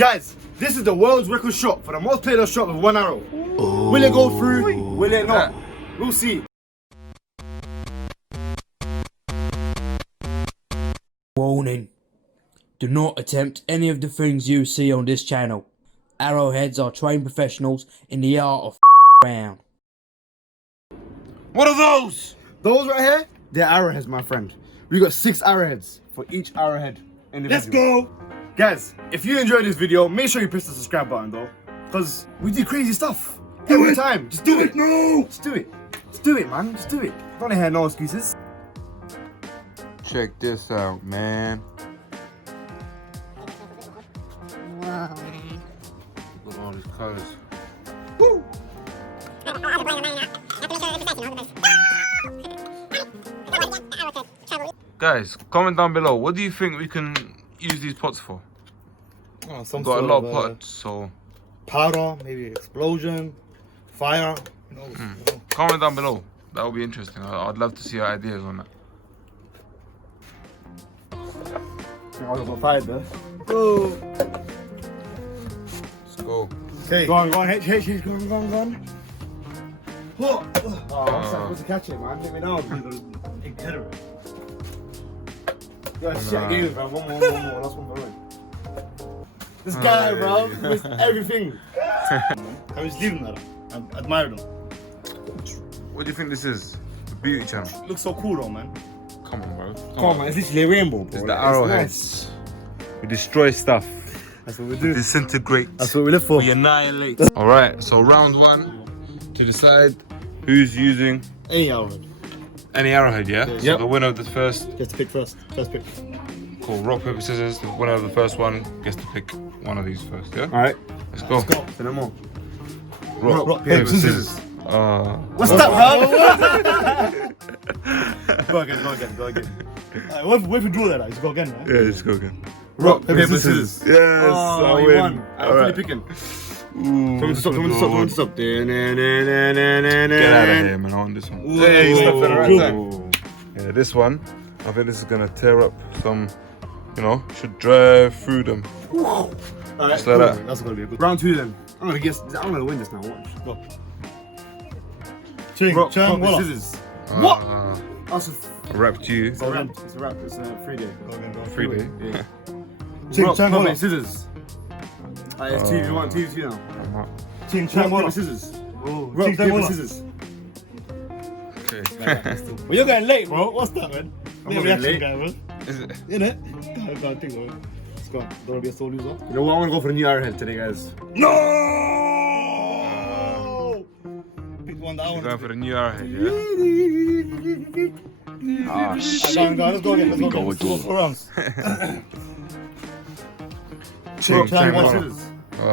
Guys, this is the world's record shot for the most Play-Doh shot with one arrow. Ooh. Will it go through? Will it not? We'll see. Warning. Do not attempt any of the things you see on this channel. Arrowheads are trained professionals in the art of round. What are those? Those right here? They're arrowheads, my friend. We got 6 arrowheads for each arrowhead individual. Let's go! Guys, if you enjoyed this video, make sure you press the subscribe button though. Because we do crazy stuff. Every time. Just do it. No! Just do it. Just do it, man. Just do it. Don't hear no excuses. Check this out, man. Wow. Look at all these colors. Woo! Guys, comment down below. What do you think we can use these pots for? Oh, We've got a lot of pots, so powder, maybe explosion, fire. comment down below. That would be interesting. I'd love to see your ideas on that. I was on fire there. Oh. Let's go. Okay. Go on, H, go on. Oh, what's that? What's the catch it, man? Take me down. Big header. Yeah, shit game, bro. One more. Last one for me. This guy, bro, missed everything. I was leaving that. I admired him. What do you think this is? The beauty channel. Looks so cool though, man. Come on, bro. Come on, man. It's literally a rainbow, bro. It's the arrowheads. Nice. We destroy stuff. That's what we do. Disintegrate. That's what we live for. We annihilate. Alright, so round 1 to decide who's using any arrowhead. Any arrowhead, yeah? Yep. So the winner of the first. Gets to pick first. First pick. Cool. Rock, paper, scissors. The winner of the first one gets to pick one of these first, yeah? Alright. Let's go. Let's go. Say no more. Rock, paper, scissors. What's that, man? Go again. What if we draw that? Just go again, right? Yeah, just go again. Rock, paper, scissors. Yes, oh, I you win. won. I'm really picking. Someone to stop. Get out of here, man. I want this one. Hey, you stopped at the right time. Yeah, this one, I think this is gonna tear up some, you know, should drive through them. Alright, just like that. That's gonna be a good round 2 then. I'm gonna win this now. Watch. Go. Rock, paper, scissors. What? That's I wrapped you. It's a wrap. It's a 3 day. Go. 3 day. Yeah. Rock, paper, scissors. It's 2v1, 2v2 now. Ching, Rock, paper, scissors. Rock, paper, scissors. Okay. Well, you're getting late, bro. What's that, man? I'm not getting late. Guy, bro. Is it? Innit? Go, think, bro. Let's go. Don't want to be a sole loser. You know what? I'm gonna go for the new arrowhead today, guys. No! Pick one that I want. You're going for the new arrowhead, yeah? Ah, shit. Let's go again. Let's go again. 4 rounds. Chang, scissors.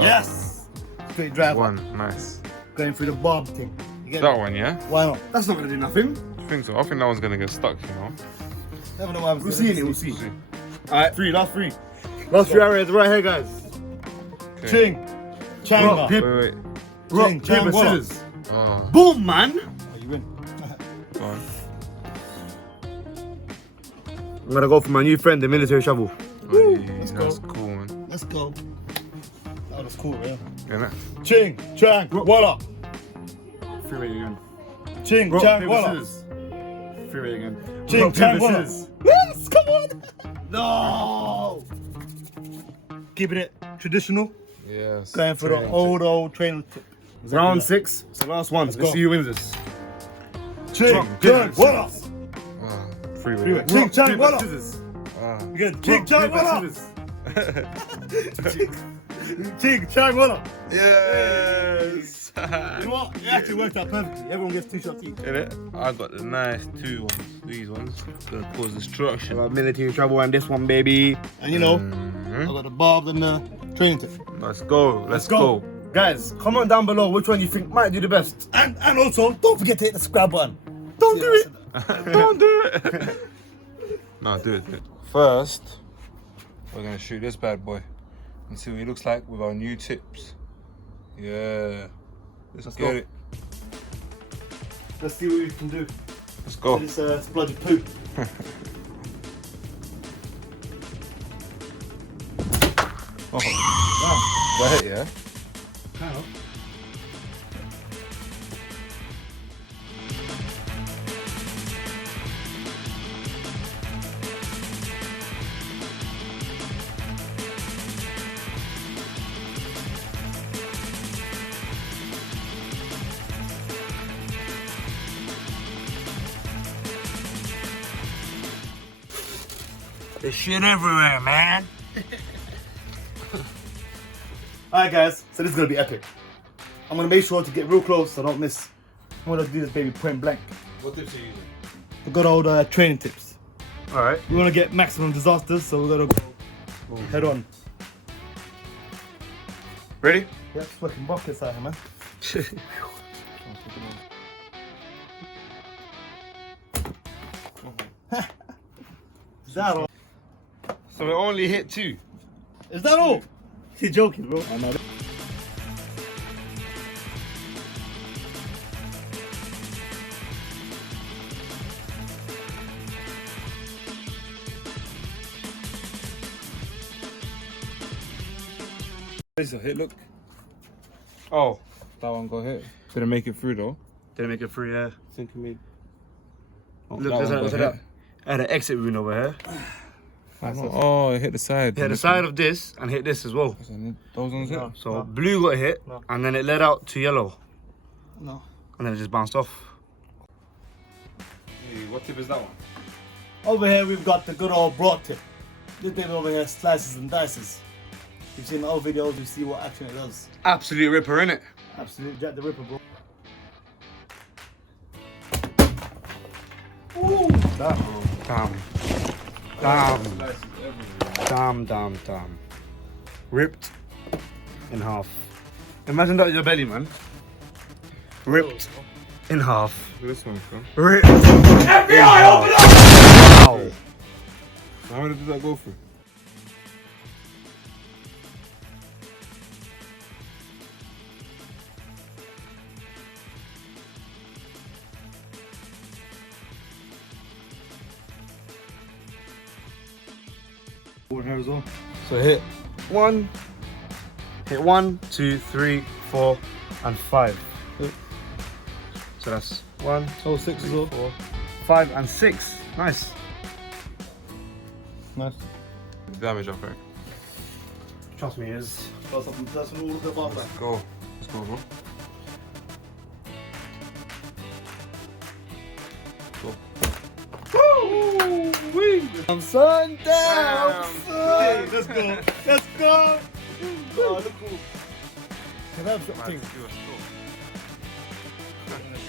Yes! Straight drive. 1, nice. Going through the bob thing. That one, yeah? Why not? That's not gonna do nothing. I think so. I think that one's gonna get stuck, you know? Never know what happens. We'll see. Alright, last 3. Last 3 arrowheads right here, guys. Okay. Chang, Rock, wait. Rock, paper, scissors. Oh. Boom, man! Oh, you win. Go on. I'm gonna go for my new friend, the military shovel. That's cool, man. Let's go. That was cool, yeah. Yeah, Ching, Chang, voila! 3-way again. Ching, Rock, Chang, voila! 3-way again. Ching, Rock, Chang, voila! Yes, come on! No! Keeping it traditional. Yes. Going for the old train. Round 6. It's the last one. Let's see who wins this. Ching, Chang, voila! 3-way. Ching, Chang, voila! Again, Ching, Chang, voila! Ching, Chang, voila! Yes! You know what? It actually worked out perfectly. Everyone gets 2 shots each. Innit? I got the nice 2 ones. These ones gonna cause destruction. I got military trouble and this one, baby. And you know, I got the barbs and the training tip. Let's go. Let's go. Guys, comment down below which one you think might do the best. And also, don't forget to hit the subscribe button. Don't do it. Don't do it. No, do it. First, we're gonna shoot this bad boy and see what he looks like with our new tips. Yeah. Let's get it. Let's see what we can do. Let's go. This splodgy poo. Oh. That hit, yeah? Kind of. There's shit everywhere, man. Alright guys, so this is gonna be epic. I'm gonna make sure to get real close so I don't miss. I'm gonna do this baby point blank. What tips are you using? The good old training tips. Alright. We wanna get maximum disasters, so we're gonna go head on. Ready? Yep, sweating buckets out here, man. Is that all? So we only hit 2. Is that all? You're joking, bro. I know. There's a hit, look. Oh, that one got hit. Didn't make it through though. Didn't make it free, yeah. I think it made. Oh, Look, that there's one a, got hit. I had an exit wound over here. Oh, it hit the side. Hit the side of this and hit this as well. Those ones hit? So blue got hit and then it led out to yellow. No. And then it just bounced off. Hey, what tip is that one? Over here we've got the good old broad tip. This baby over here slices and dices. You've seen my old videos, you see what action it does. Absolute ripper, innit? Absolute Jack the Ripper, bro. Damn. Ripped in half. Imagine that your belly, man. Ripped in half. Look at this one, bro. Ripped. FBI, open up! Wow. So how many did that go through? Over here as well. So hit 1, 2, 3, 4, and 5. So that's 1, Oh, 6 as well. 4, 5, and 6. Nice. Nice. The damage up there. Trust me, it is. That's an all of the bar back. Go. Let's go, bro. I'm sun down. Hey, let's go. Let's go. Oh, look cool. Can I have something?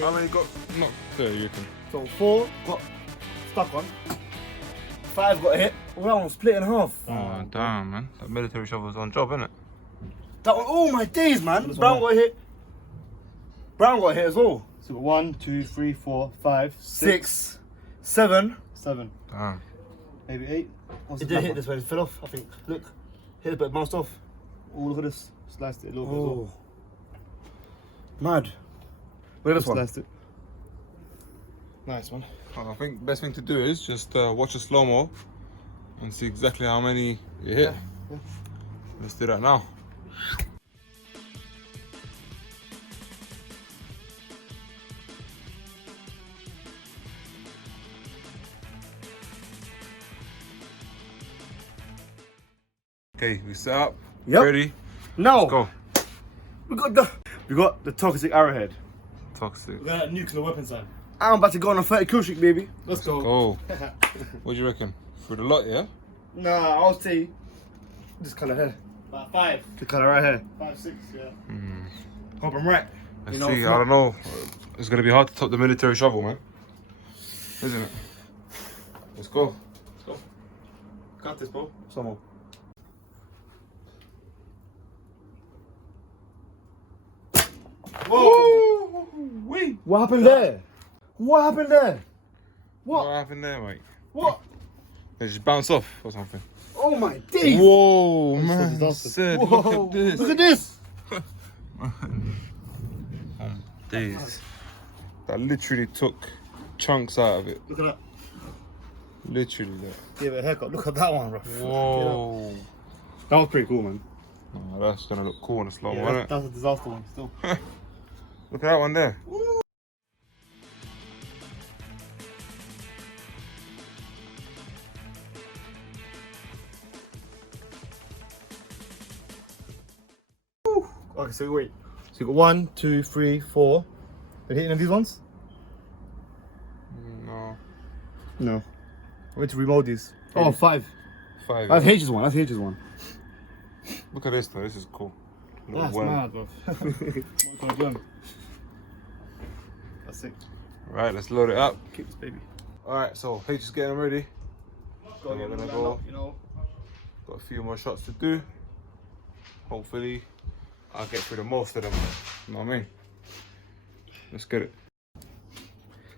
How many got knocked there, you can? So 4 got stuck on. 5 got hit. Well, that one was split in half. Oh, damn, man. That military shovel's on job, innit? That one, oh my days, man. Brown got hit. Brown got hit as well. So 1, 2, 3, 4, 5, 6, 7. 7. Damn. Maybe 8. It did hit this way, it fell off, I think. Look, hit it but it bounced off. Oh, look at this. Sliced it a little bit. as Oh. well. Mad. Look at this one. Sliced it. Nice, man. I think the best thing to do is just watch a slow-mo and see exactly how many you hit. Yeah. Let's do that now. Okay, we set up. Yep. Ready? No. Go. We got the toxic arrowhead. Toxic. We're gonna have nuclear weapon sign. I'm about to go on a 30 kill streak, baby. Let's go. Go. What do you reckon? Through the lot, yeah? Nah, I'll say this colour here. About 5. The colour right here. 5, 6, yeah. Hope I'm right. Let's You know, see, it's I not- don't know. It's gonna be hard to top the military shovel, man. Isn't it? Let's go. Got this, bro. Some more. Whoa! Wait. What happened there? What happened there? What happened there, mate? What? They just bounce off or something. Oh my days. Whoa, man. disaster. Said, Whoa. look at this. Look at this. Days. That literally took chunks out of it. Look at that. Literally that. Give it a haircut. Look at that one, bro. Whoa. That was pretty cool, man. Oh, that's gonna look cool in a slow mo, Yeah, isn't it? that's a disaster one still. Look at that one there. Okay, so wait. So you got 1, 2, 3, 4. Are you hitting these ones? No. No. I went to remold these. Oh, 5. 5. That's H's one. That's H's one. Look at this though. This is cool. Little That's worm. mad, bro. What kind of gun? That's sick. Right, let's load it up. Keep this baby. Alright, so H is getting ready. Go, we're gonna line go. up, you know. Got a few more shots to do. Hopefully, I'll get through the most of them. You know what I mean? Let's get it.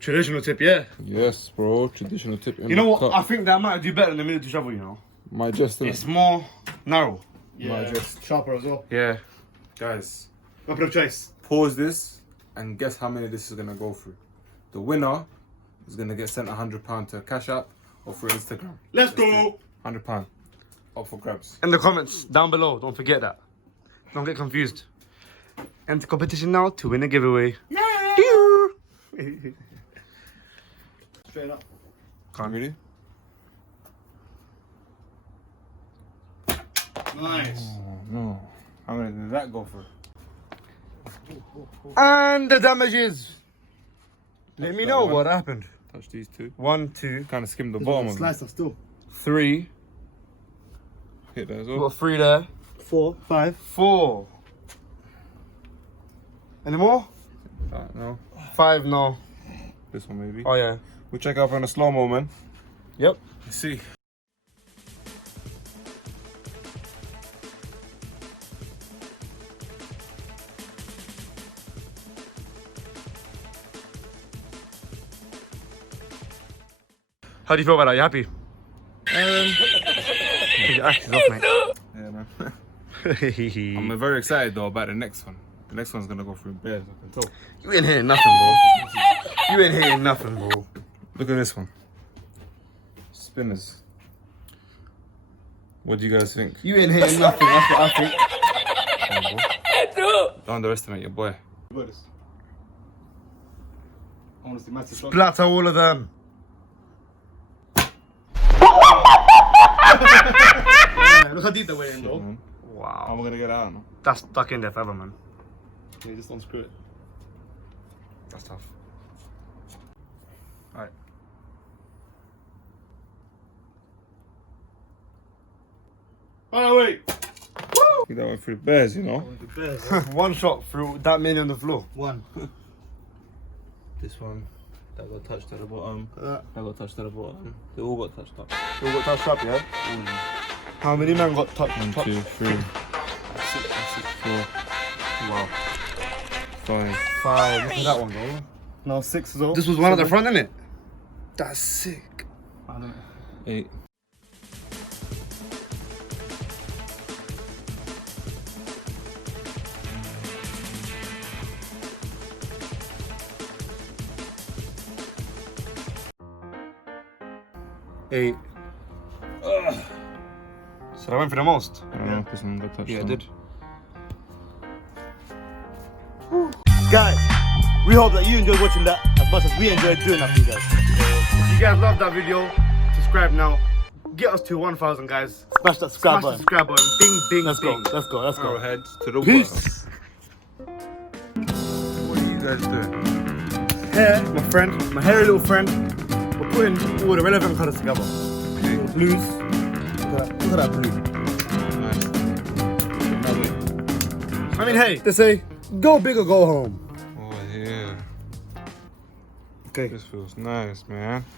Traditional tip, yeah. Yes, bro. Traditional tip. In You know the what? cup. I think that might do better than the military shovel, you know. Might just. It's more narrow. Yeah, just- sharper as well. Yeah. Guys, Weapon of choice. pause this and guess how many this is gonna go through. The winner is gonna get sent £100 to Cash App or through Instagram. Let's go. £100 up for grabs. In the comments down below, don't forget that. Don't get confused. Enter competition now to win a giveaway. Straight up. Can't really. Nice. Oh no. How many did that go for? And the damage is. Let me that know one. what happened. Touch these two. 1, 2. Kind of skimmed the This bottom one's of sliced off still. 3. Hit that as We've well. got 3 there. 4, 5. 4. Any more? No. 5, no. This one maybe. Oh yeah. We'll check out on the slow mo, man. Yep. Let's see. How do you feel about that? You happy? Your axe is off, mate. Yeah, man. I'm very excited though about the next one. The next one's gonna go through bears, I can tell. You ain't hitting nothing, bro. You ain't hitting nothing, bro. Look at this one. Spinners. What do you guys think? You ain't hitting nothing. That's what I think. Don't underestimate your boy. Look at this. I want to see massive shots. Splatter all of them. Yeah, look how deep they went in, though. Man. How Wow. am I gonna get out now? That's stuck in there forever, man. Yeah, just unscrew it. That's tough. Alright. Oh, wait. You that went through bears, you know? The bears. One shot through that many on the floor. 1. This one, that got touched at the bottom. That. That got touched at the bottom. They all got touched up. You got touched up, yeah? How many men got touched? 1, 2, 3, 4, Wow. 5. 5. Look at that one, bro. No, 6 as well. This was one at the front, innit? That's sick. I don't know. 8. Eight. So I went for the most. I don't know if this one got touched. Yeah, I on. did. Guys, we hope that you enjoyed watching that as much as we enjoyed doing that for you guys. If you guys loved that video, subscribe now. Get us to 1,000, guys. Smash that subscribe Smash the button. subscribe button. Bing, bing, Let's go. bing. Let's go. Let's go. Arrowhead to the Peace. water. What are you guys doing? Here, my hairy little friend, we're putting all the relevant colours together. Okay. Blues. Look at that blue. Nice. I mean, hey, they say, go big or go home. Oh yeah. Okay. This feels nice, man.